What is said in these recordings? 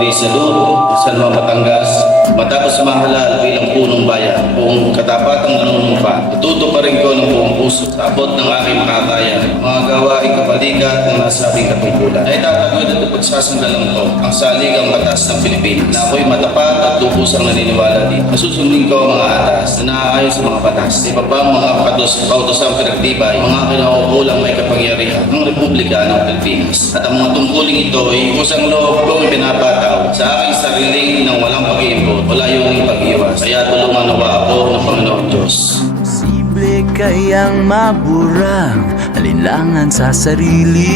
di Salud, San Juan, Batangas, matapos mahalal bilang punong bayan, kung katapatang nanunumpa, tututo pa rin ko ng buong puso sa abot ng aking makakaya, mga gawaing kapalikat ng nasabing katungkulan. Ay tatagod at pagsasanggalang ko ang saligang batas ng Pilipinas na ako'y matapat at lubusang naniniwala dito. Masusundin ko ang mga atas na naaayon sa mga batas. Iba pa ang mga patos, pautosang pinagtibay, mga kinaukulang may kapangyarihan ng Republika ng Pilipinas. At ang mga tungkuling ito ay kusang loob kong ipinapataw sa aking sariling ng walang pag-iimbot, wala yung pag-iwas. Kaya tulungan nawa ako ng Panginoon Diyos. Posible kayang maburang alinlangan sa sarili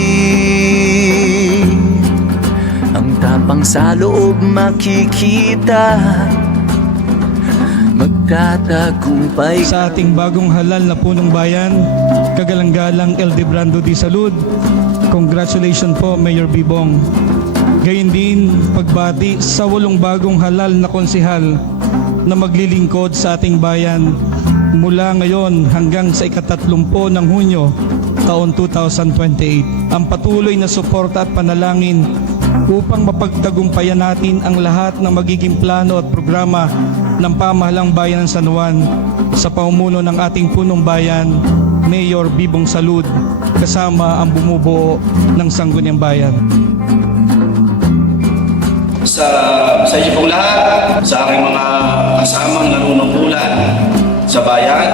Ang tapang sa loob makikita Magtatagumpay sa ating bagong halal na punong bayan, kagalang-galang El Debrando di Salud. Congratulations po, Mayor Bibong. Gayun din, pagbati sa walong bagong halal na konsihal na maglilingkod sa ating bayan mula ngayon hanggang sa ikatatlumpo ng Hunyo taon 2028. Ang patuloy na suporta at panalangin upang mapagtagumpayan natin ang lahat ng magiging plano at programa ng pamahalang bayan ng San Juan sa pamumuno ng ating punong bayan, Mayor Bibong Salud, kasama ang bumubuo ng Sangguniang Bayan. Sa sa inyo pong lahat, sa aking mga kasamang nanunungkulan sa bayan,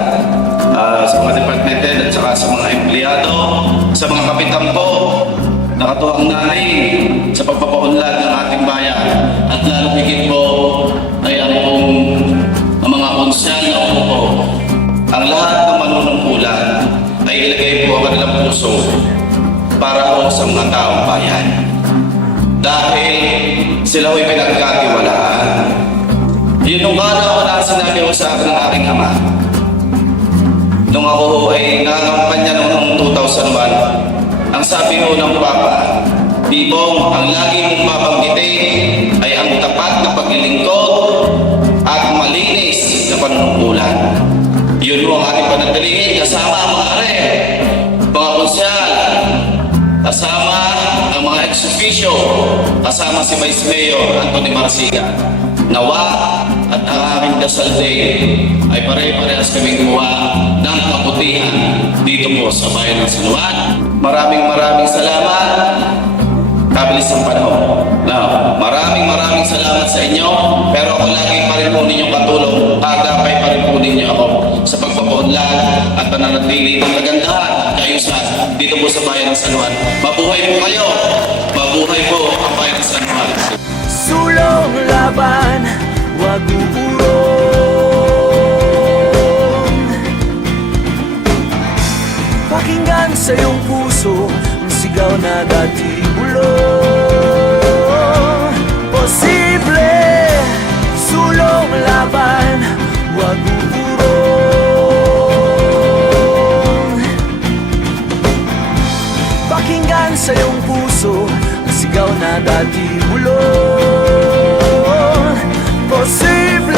ah, sa mga departmented at saka sa mga empleyado, sa mga kapitan po, nakatuwang narin sa pagpapaunlad ng ating bayan. At lalo higit po ay ang ang mga konsyal na upo. Ang lahat ng manunungkulan ay ilagay po ang kanilang puso para po sa mga taong bayan. Dahil sila ho'y pinagkatiwalaan. Yun nung araw ko na sinabi ko sa akin ng aking ama. Nung ako ay nangangampanya noong 2001, ang sabi ho ng Papa, Bibong, ang lagi mong babanggitin ay ang tapat na paglilingkod at malinis na panunungkulan. Yun ho ang ating panagdalingin kasama ang mga are, ang mga ex-officio, kasama si Vice Mayor Anthony Marsiga. Nawa at ang aking dasal din ay pare-parehas kaming gumawa ng kabutihan dito po sa bayan ng San Juan. Maraming maraming salamat. Kabilis ang panahon. Now, maraming maraming salamat sa inyo. Pero ako lagi pa rin po ninyong katulong. Agapay pa rin po ninyo ako sa pagpapaunlad at pananatili ng kagandahan at kayusan dito po sa bayan ng San Juan. Mabuhay po kayo! Taibo oh, ang bayan sa Anual. Sulong laban, wag uurong Pakinggan sa iyong puso ang sigaw na dati bulong Posible, sulong laban, wag uurong sa iyong puso Ang sigaw na dati bulong Posible